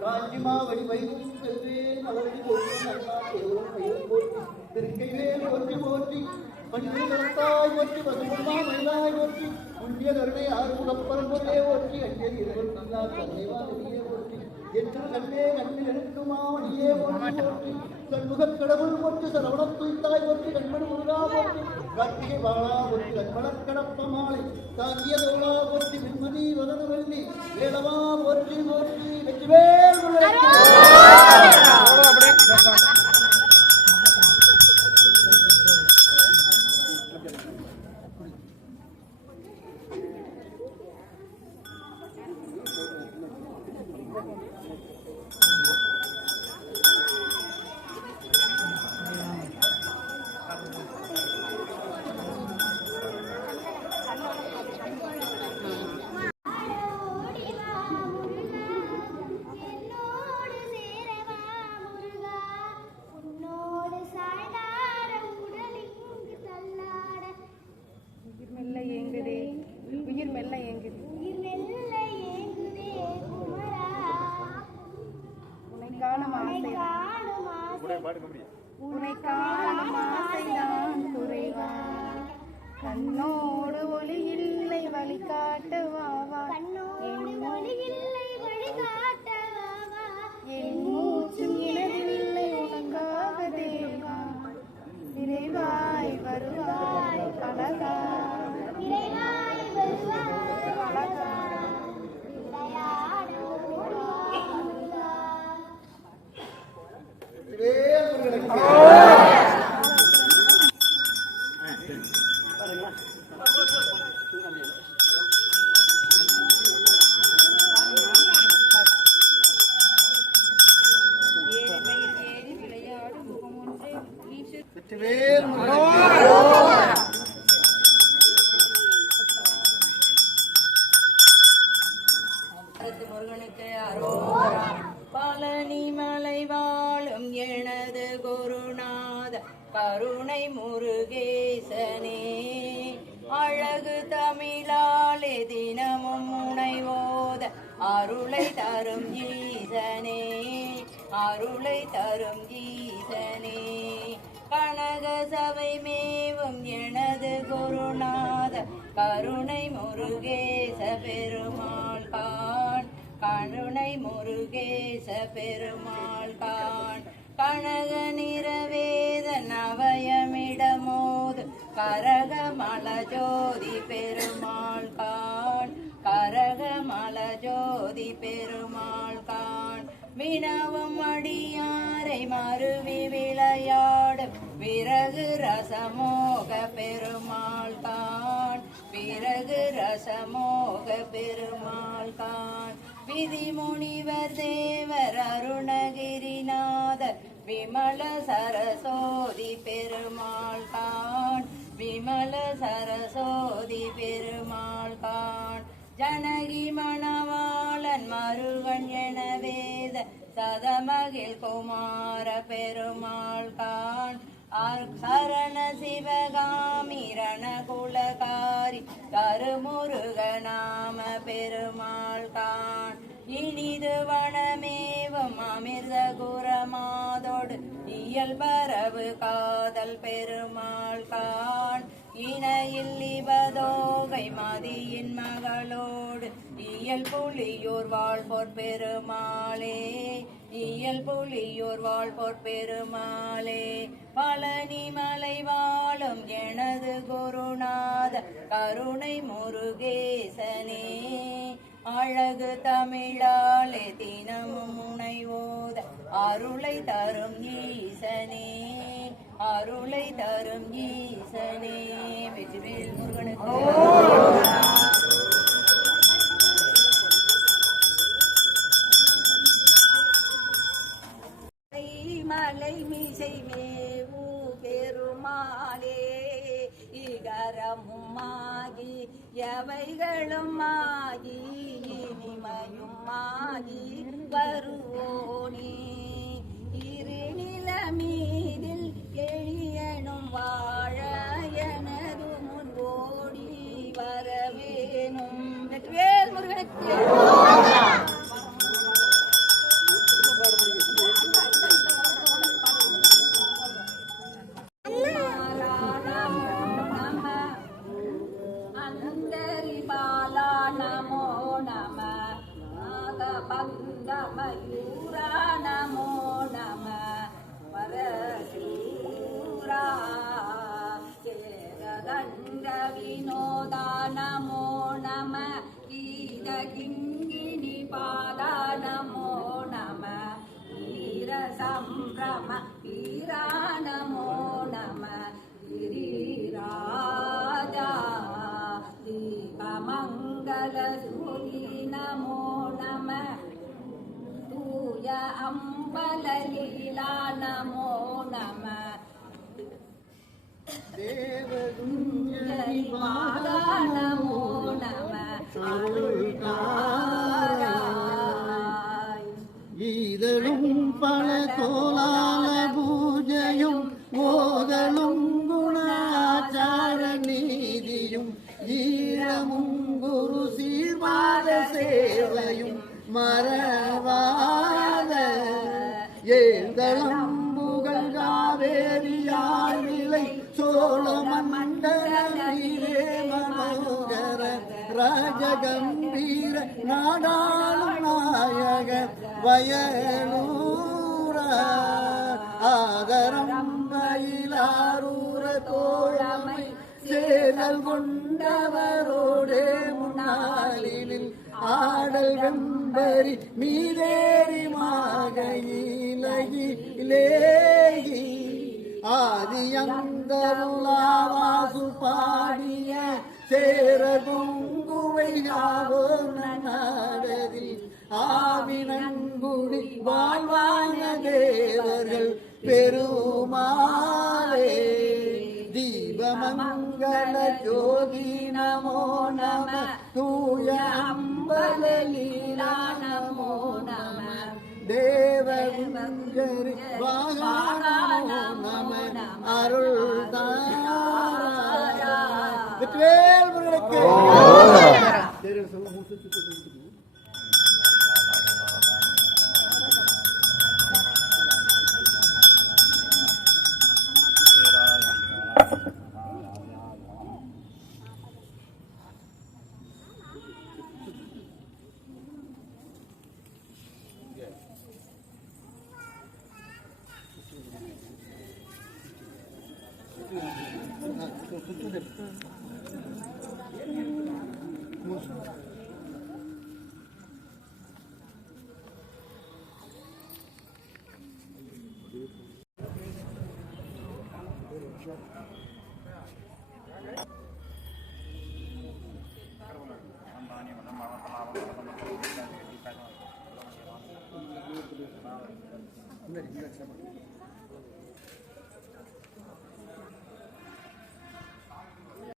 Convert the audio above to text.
காஞ்சிமாவடி வைகும் செல்வேன் மலர்ந்து திருக்கைவேல் ஒற்றி போற்றி பன்னிரத்தாய் ஒற்றி பசுமா மயிலாய் ஒற்றி புண்ணிய கருணை ஆறுமுகப்பரம்பொருளே ஒற்றி அஞ்சலி இருவர் நல்லா தலைவானியே ஒற்றி என்று கண்ணே கண்ணில் எடுக்குமாவடியே ஒற்றி சண்முகக் கடவுள் ஒற்றி சரவணத் துய்த்தாய் ஒற்றி கண்மணி முருகா ஒற்றி கார்த்திகை வாழா ஒற்றி கண்மணக் கடப்ப மாலை தாங்கிய தோளா ஒற்றி விண்மதி வதன வெள்ளி வேளவா ஒற்றி ஒற்றி வெற்றிவேல் கண்ணோடு ஒளி இல்லை வழிகாட்டுவாவா என் மூச்சும் இனதில்லை உனக்காக தேவா விரைவாய் வருவாய் அழகா அழகா பழனி மலை வாழும் எனது குருநாத கருணை முருகேசனே அழகு தமிழாலே தினமும் முனைவோத அருளை தரும் ஈசனே அருளை தரும் ஈசனே கனக சபை மேவும் எனது குருநாத கருணை முருகேச பெருமாள் கான் கருணை முருகேச பெருமாள் கான் கனக நிறவேத நவயமிடமோது கரகமல ஜோதி பெருமாள் கான் கரகமல ஜோதி பெருமாள் கான் வினவும் அடியாரை மருவி விளையாடும் விறகு ரசமோக பெருமாள் கான் விறகு ரசமோக பெருமாள் கான் விதிமுனிவர் தேவர் அருணகிரிநாதர் விமல சரசோதி பெருமாள் கான் விமல சரசோதி பெருமாள் கான் ஜனகி மணவாளன் மருகன் என வேத சதமகில் குமார பெருமாள் கான் சரண சிவகாமி ரணகுலகாரி கருமுருக நாம பெருமாள் கான் இனிது வனமேவும் அமிர்த குரமாதோடு இயல்பரவு காதல் பெருமாள் கான் இணையில் இவதோகை மதியின் மகளோடு இயல் புலியூர் வாழ்போர் பெருமாளே இயல் புலியூர் வாழ்போர் பெருமாளே பழனி மலை வாழும் எனது குருநாத கருணை முருகேசனே அழகு தமிழாலே தினமும் முனைவோத அருளை தரும் ஈசனே அருளை தரும் ஈசனே வெற்றிவேல் முருகனுக்கு மலை மீசை மேவு பெருமாளே இகரமுமாகி எவைகளுமாகி இனிமையுமாகி வருவோனே இருநில மீதில் எழியனும் வாழ எனது முன் ஓடி வர முருகனுக்கு நமோ நம நாகபந்த மயூரா நமோ நம வரசூரா சேரதண்ட வினோதா நமோ நம கீத கிங்கினி பாதா நமோ நம வீர சம்பிரம வீரா நமோ நம கிரிராஜா தீபமங்கல சூரி நமோ நம தூய அம்பல லீலா நமோ நம தேவதுஞ்சரி மாதா நமோ நம அருள்காராய் ஈதலும் பல கோலால பூஜையும் ஓதலும் குணாச்சார நீதியும் ஈரமும் குரு சீர்வாத சேவையும் மறவாத ஏந்தளம் புகழ் காவேரியார் விலை சோழ மண்டலே மனோகர ராஜகம்பீர நாடாளும் நாயக வயலூரா ஆதரம் பயிலாரூர தோழமை சேரல் கொண்டவரோடே முன்னாளில் ஆடல் வெம்பரி மீதேறி மாகையிலேகி ஆதியந்தருளாவாசு பாடிய சேர பொங்குவையாவோ நாடரில் ஆவினங்குடி வாழ்வான தேவர்கள் பெருமாளே தீபமங்கள ஜோதி நமோ நம தூய அம்பல லீலா நமோ நம தேவங்கரி வாகானமோ நம அருள் தாரா வெற்றிவேல் முருகனுக்கு